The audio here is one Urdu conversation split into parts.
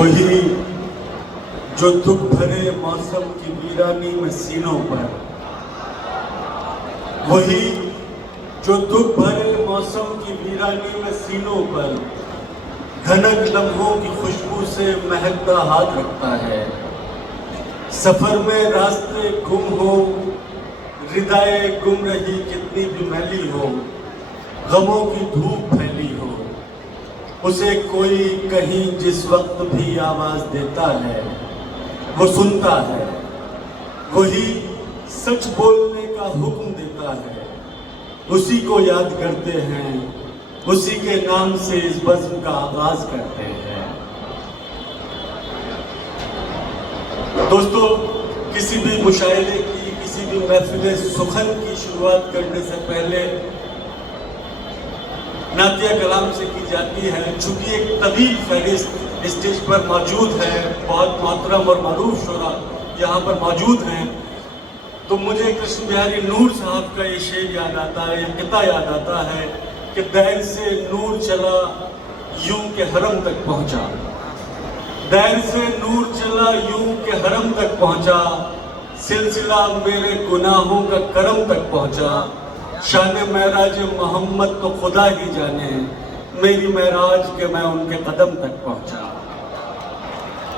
وہی جو دکھ بھرے موسم کی ویرانی میں سینوں پر، وہی جو دکھ بھرے موسم کی ویرانی میں سینوں پر گھنک لمحوں کی خوشبو سے مہکتا ہاتھ رکھتا ہے۔ سفر میں راستے گم ہو، ردائے گم رہی کتنی بھی میلی ہو، غموں کی دھوپ پھیلی ہو، اسے کوئی کہیں جس وقت بھی آواز دیتا ہے وہ سنتا ہے۔ وہی سچ بولنے کا حکم دیتا ہے، اسی کو یاد کرتے ہیں، اسی کے نام سے اس بزم کا آغاز کرتے ہیں۔ دوستو، کسی بھی مشاعرے کی، کسی بھی محفل سخن کی شروعات کرنے سے پہلے نعتیہ کلام سے کی جاتی ہے۔ چونکہ ایک طویل فہرست اسٹیج پر موجود ہے، بہت محترم اور معروف شعراء یہاں پر موجود ہیں، تو مجھے کرشن بہاری نور صاحب کا یہ شعر یاد آتا ہے، یہ قطعہ یاد آتا ہے کہ دیر سے نور چلا یوں کہ حرم تک پہنچا، دیر سے نور چلا یوں کہ حرم تک پہنچا، سلسلہ میرے گناہوں کا کرم تک پہنچا، شان معراج محمد تو خدا ہی جانے، میری معراج کہ میں ان کے قدم تک پہنچا۔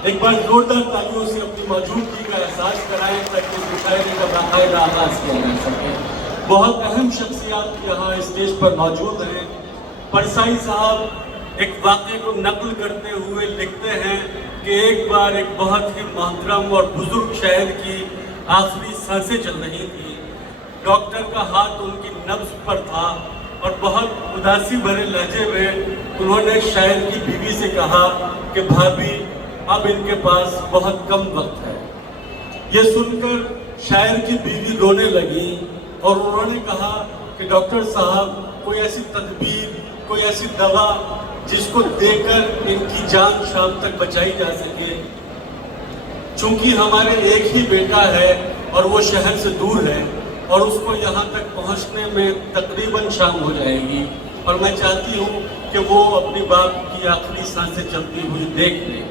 ایک بار زوردار تالیوں سے اپنی موجودگی کا احساس کرائیں تاکہ اس مشاعرے کا باقاعدہ آغاز کیا جا سکے۔ بہت اہم شخصیات یہاں اسٹیج پر موجود ہیں۔ پرسائی صاحب ایک واقعے کو نقل کرتے ہوئے لکھتے ہیں کہ ایک بار ایک بہت ہی محترم اور بزرگ شاعر کی آخری سانسیں چل رہی تھی۔ ڈاکٹر کا ہاتھ ان کی نبض پر تھا اور بہت اداسی بھرے لہجے میں انہوں نے شاعر کی بیوی سے کہا کہ بھابھی اب ان کے پاس بہت کم وقت ہے۔ یہ سن کر شاعر کی بیوی رونے لگی اور انہوں نے کہا کہ ڈاکٹر صاحب کوئی ایسی تدبیر، کوئی ایسی دوا جس کو دے کر ان کی جان شام تک بچائی جا سکے۔ چونکہ ہمارے ایک ہی بیٹا ہے اور وہ شہر سے دور ہے اور اس کو یہاں تک پہنچنے میں تقریباً شام ہو جائے گی، اور میں چاہتی ہوں کہ وہ اپنی باپ کی آخری سانسیں چلتی ہوئی دیکھ لیں۔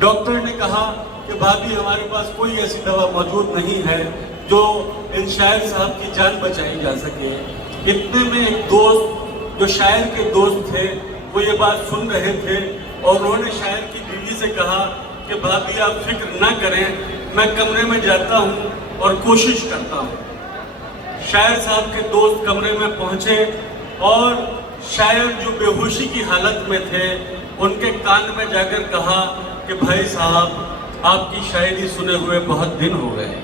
ڈاکٹر نے کہا کہ بھابھی ہمارے پاس کوئی ایسی دوا موجود نہیں ہے جو ان شاعر صاحب کی جان بچائی جا سکے۔ اتنے میں ایک دوست جو شاعر کے دوست تھے وہ یہ بات سن رہے تھے اور انہوں نے شاعر کی بیوی سے کہا کہ بھابھی آپ فکر نہ کریں، میں کمرے میں جاتا ہوں اور کوشش کرتا ہوں۔ شاعر صاحب کے دوست کمرے میں پہنچے اور شاعر جو بے ہوشی کی حالت میں تھے ان کے کان میں جا کر کہا کہ بھائی صاحب آپ کی شاعری سنے ہوئے بہت دن ہو گئے۔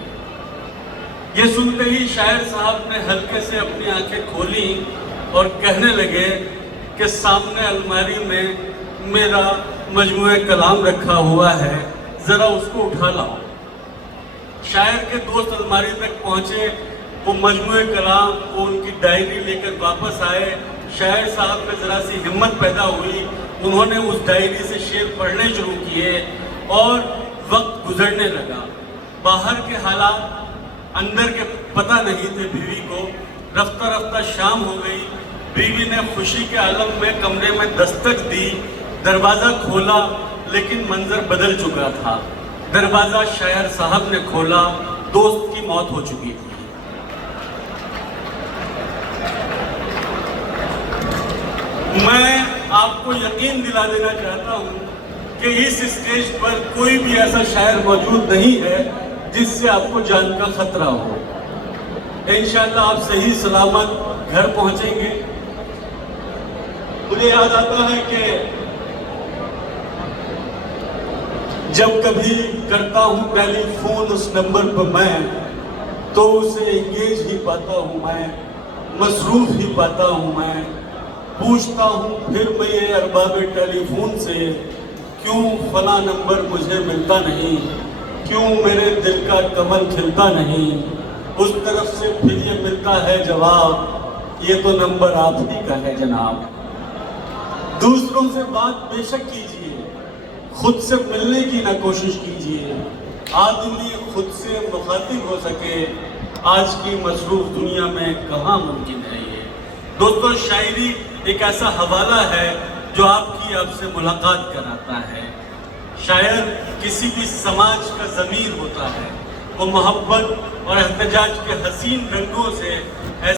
یہ سنتے ہی شاعر صاحب نے ہلکے سے اپنی آنکھیں کھولی اور کہنے لگے کہ سامنے الماری میں میرا مجموعہ کلام رکھا ہوا ہے، ذرا اس کو اٹھا لاؤ۔ شاعر کے دوست الماری تک پہنچے، وہ مجموعہ کلام، وہ ان کی ڈائری لے کر واپس آئے۔ شاعر صاحب میں ذرا سی ہمت پیدا ہوئی، انہوں نے اس ڈائری سے شعر پڑھنے شروع کیے اور وقت گزرنے لگا۔ باہر کے حالات اندر کے پتہ نہیں تھے بیوی کو۔ رفتہ رفتہ شام ہو گئی، بیوی نے خوشی کے عالم میں کمرے میں دستک دی، دروازہ کھولا لیکن منظر بدل چکا تھا۔ دروازہ شاعر صاحب نے کھولا، دوست کی موت ہو چکی تھی۔ میں آپ کو یقین دلا دینا چاہتا ہوں کہ اس اسٹیج پر کوئی بھی ایسا شاعر موجود نہیں ہے جس سے آپ کو جان کا خطرہ ہو۔ انشاءاللہ آپ صحیح سلامت گھر پہنچیں گے۔ مجھے یاد آتا ہے کہ جب کبھی کرتا ہوں ٹیلی فون اس نمبر پر میں، تو اسے انگیج ہی پاتا ہوں میں، مصروف ہی پاتا ہوں میں۔ پوچھتا ہوں پھر میں یہ ارباب ٹیلی فون سے، کیوں فلاں نمبر مجھے ملتا نہیں، کیوں میرے دل کا کمل کھلتا نہیں۔ اس طرف سے پھر یہ ملتا ہے جواب، یہ تو نمبر آپ ہی کا ہے جناب۔ دوسروں سے بات بے شک کیجئے، خود سے ملنے کی نہ کوشش کیجئے۔ آدمی خود سے مخاطب ہو سکے، آج کی مصروف دنیا میں کہاں ممکن ہے یہ۔ دوستو، شاعری ایک ایسا حوالہ ہے جو آپ سے ملاقات کراتا ہے۔ شاعر کسی بھی سماج کا ضمیر ہوتا ہے، وہ محبت اور احتجاج کے حسین رنگوں سے